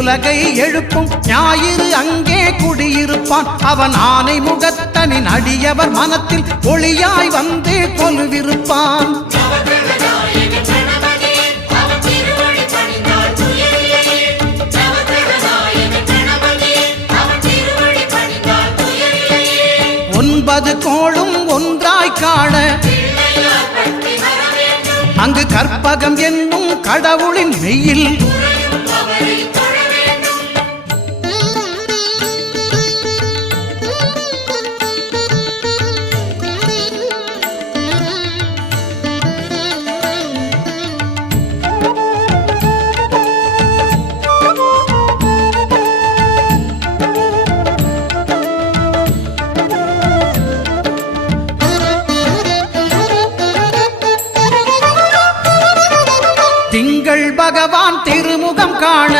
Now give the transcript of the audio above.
உலகை எழுப்பும் ஞாயிறு அங்கே குடியிருப்பான். அவன் ஆனை முகத்தனின் அடியவர் மனத்தில் ஒளியாய் வந்து கொலுவிருப்பான். ஒன்பது கோளும் ஒன்றாய் காண அங்கு கற்பகம் என்னும் கடவுளின் மெய்யில் திங்கள் பகவான் திருமுகம் காண